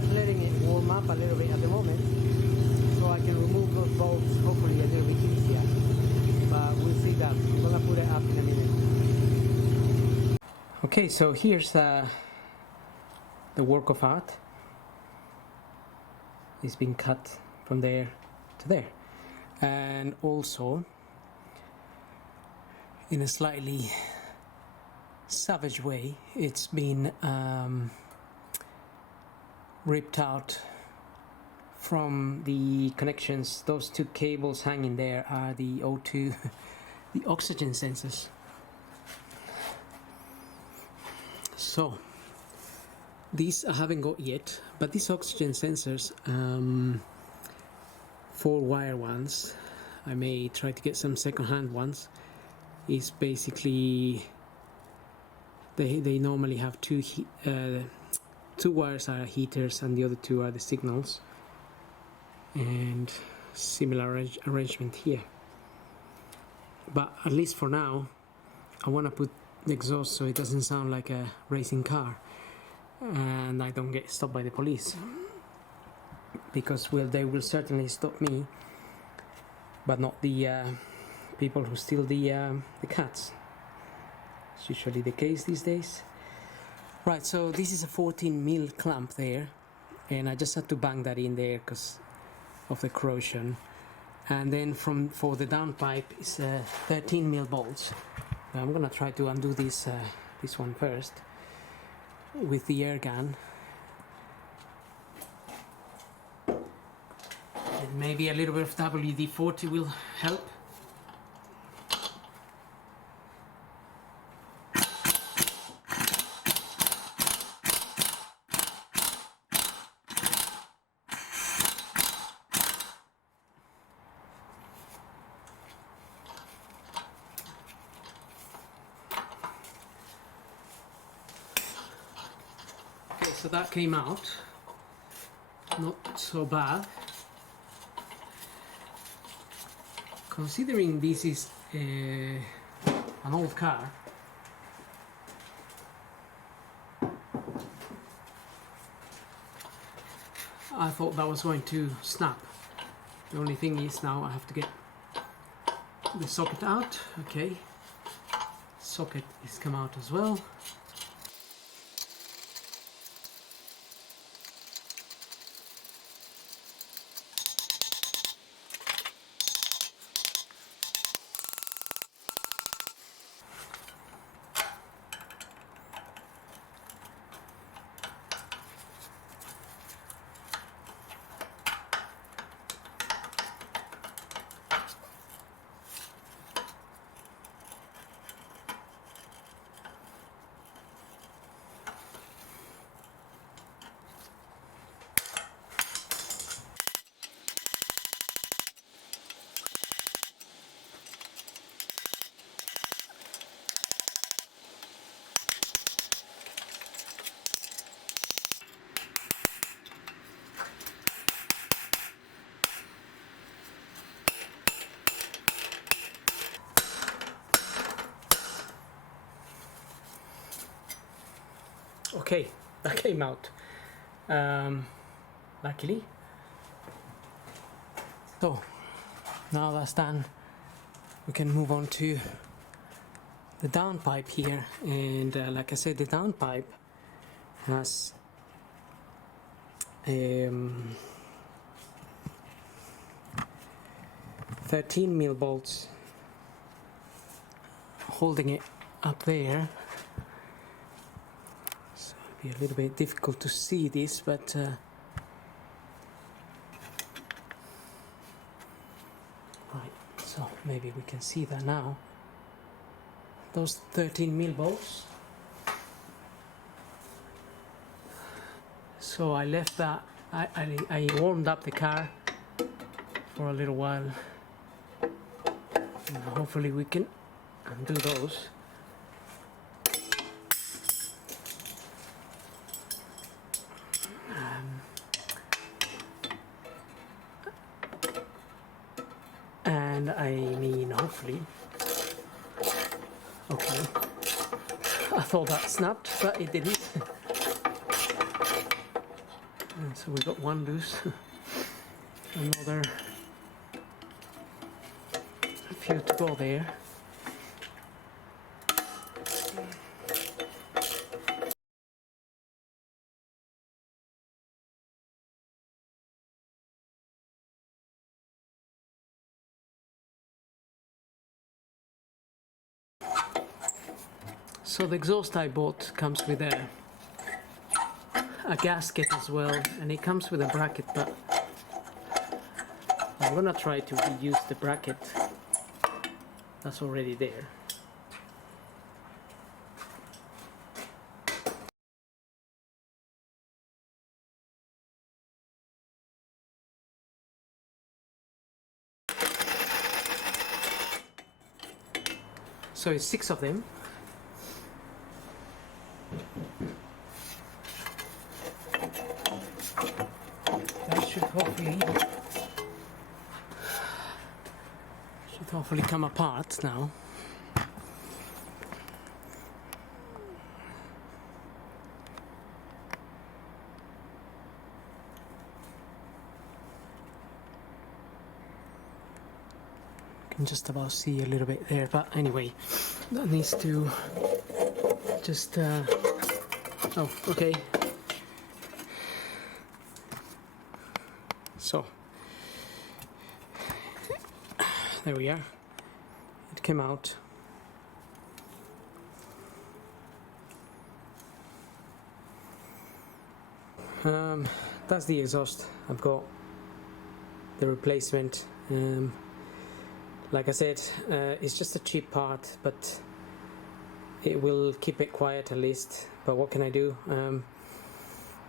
just letting it warm up a little bit at the moment, so I can remove those bolts hopefully a little bit easier. But we'll see that. I'm gonna put it up in a minute. Okay, so here's the work of art. It's been cut from there to there, and also in a slightly savage way, it's been ripped out from the connections. Those two cables hanging there are the O2, the oxygen sensors. So these I haven't got yet, but these oxygen sensors, 4-wire ones, I may try to get some second-hand ones, is basically they normally have two wires are heaters and the other two are the signals, and similar arrangement here. But at least for now I want to put the exhaust so it doesn't sound like a racing car and I don't get stopped by the police, because they will certainly stop me, but not the people who steal the cats. It's usually the case these days. Right, so this is a 14mm clamp there, and I just had to bang that in there because of the corrosion. And then for the downpipe is 13mm bolts. I'm gonna try to undo this one first with the air gun, and maybe a little bit of WD-40 will help. So that came out, not so bad. Considering this is an old car, I thought that was going to snap. The only thing is now I have to get the socket out. Okay, socket is come out as well. Okay, that came out, luckily. So now that's done, we can move on to the downpipe here. And like I said, the downpipe has 13mm bolts holding it up there. A little bit difficult to see this, but right, so maybe we can see that now. Those 13mm bolts. So I left that, I warmed up the car for a little while, and hopefully we can undo those. And I mean, hopefully. Okay. I thought that snapped, but it didn't. So we got one loose, another a few to go there. So the exhaust I bought comes with a gasket as well, and it comes with a bracket, but I'm gonna try to reuse the bracket that's already there. So it's 6 of them. That should hopefully come apart now. Can just about see a little bit there, but anyway, that needs to just oh, okay. So there we are. It came out. That's the exhaust. I've got the replacement. Like I said, it's just a cheap part, but it will keep it quiet at least. But what can I do?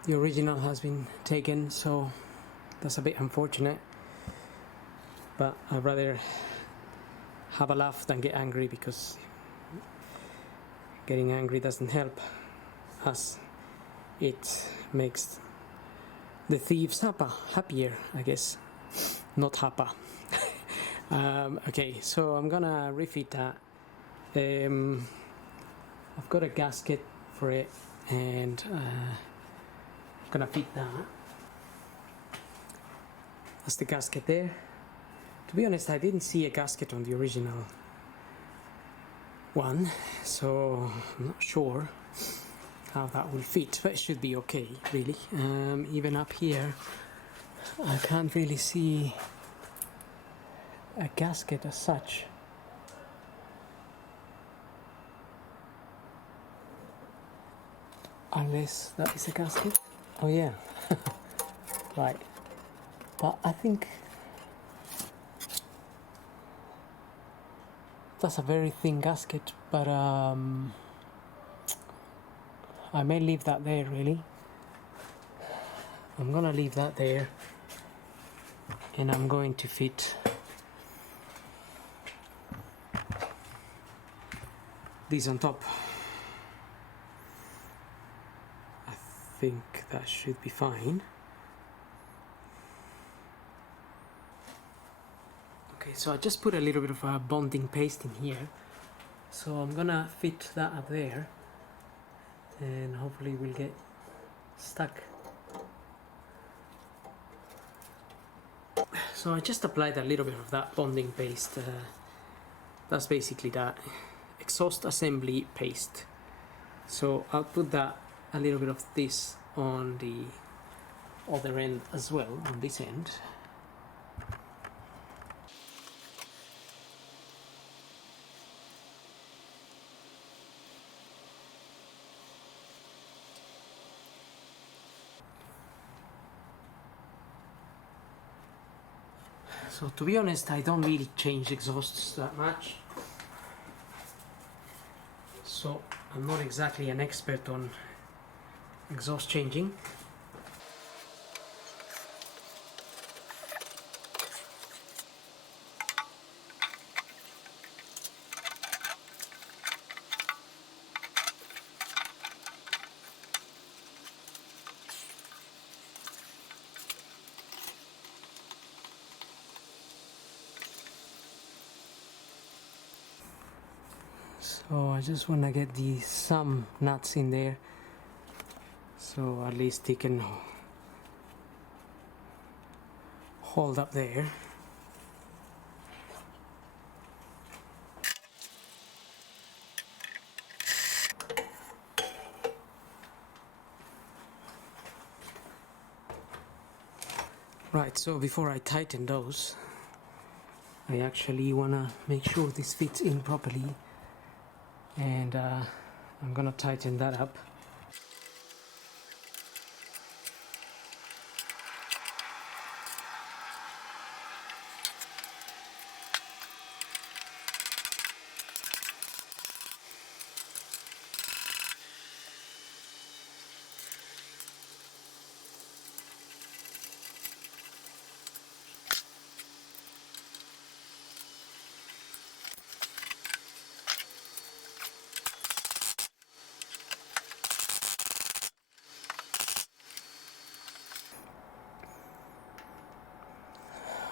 The original has been taken, so that's a bit unfortunate. But I'd rather have a laugh than get angry, because getting angry doesn't help us. It makes the thieves happier, I guess. Not happa. Okay, so I'm gonna refit that. I've got a gasket for it, and I'm gonna fit that. That's the gasket there. To be honest, I didn't see a gasket on the original one, so I'm not sure how that will fit, but it should be okay, really. Even up here, I can't really see a gasket as such. Unless that is a gasket. Oh yeah. Right. But I think that's a very thin gasket, but I may leave that there, really. I'm gonna leave that there, and I'm going to fit these on top. I think that should be fine. Okay, so I just put a little bit of bonding paste in here, so I'm gonna fit that up there, and hopefully we'll get stuck. So I just applied a little bit of that bonding paste. That's basically that exhaust assembly paste. So I'll put that, a little bit of this, on the other end as well, on this end. So to be honest, I don't really change exhausts that much, so I'm not exactly an expert on exhaust changing. So I just want to get some nuts in there, so at least they can hold up there. Right, so before I tighten those, I actually want to make sure this fits in properly, and I'm gonna tighten that up.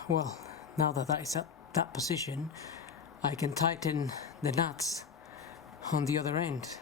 Well, now that that is at that position, I can tighten the nuts on the other end.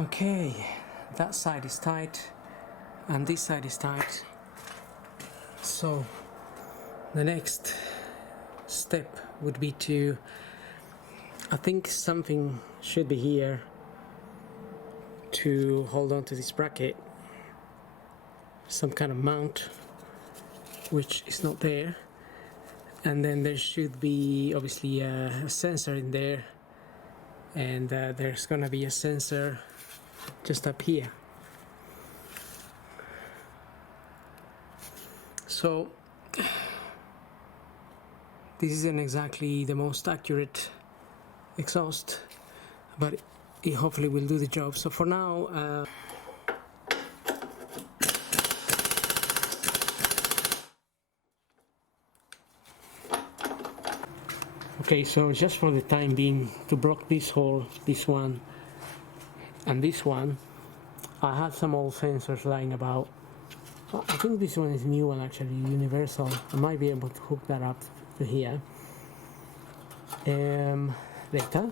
Okay, that side is tight and this side is tight. So the next step would be to, I think something should be here to hold on to this bracket, some kind of mount, which is not there, and then there should be obviously a sensor in there, and there's gonna be a sensor just up here. So this isn't exactly the most accurate exhaust, but it hopefully will do the job. So for now, okay, so just for the time being, to block this hole, this one and this one, I have some old sensors lying about. I think this one is new one, actually, universal. I might be able to hook that up to here later.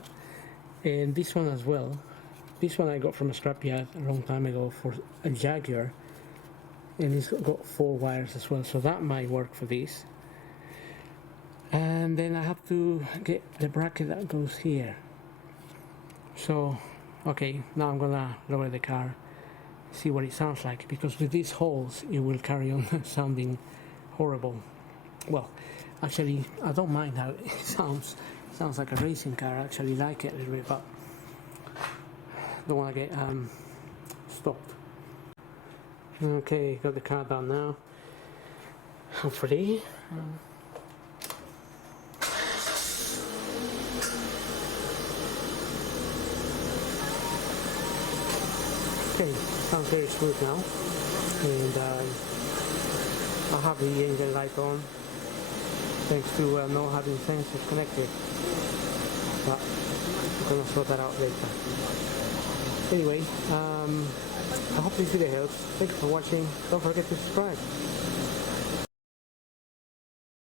And this one as well. This one I got from a scrapyard a long time ago for a Jaguar, and it's got 4 wires as well, so that might work for this. And then I have to get the bracket that goes here. So okay, now I'm gonna lower the car, see what it sounds like, because with these holes it will carry on sounding horrible. Well, actually I don't mind how it sounds. It sounds like a racing car. I actually like it a little bit, but don't want to get stopped. Okay, got the car done now, hopefully. Okay, sounds very smooth now, and I have the engine light on thanks to not having sensors connected, but I'm gonna sort that out later. Anyway, I hope this video helps. Thanks for watching. Don't forget to subscribe.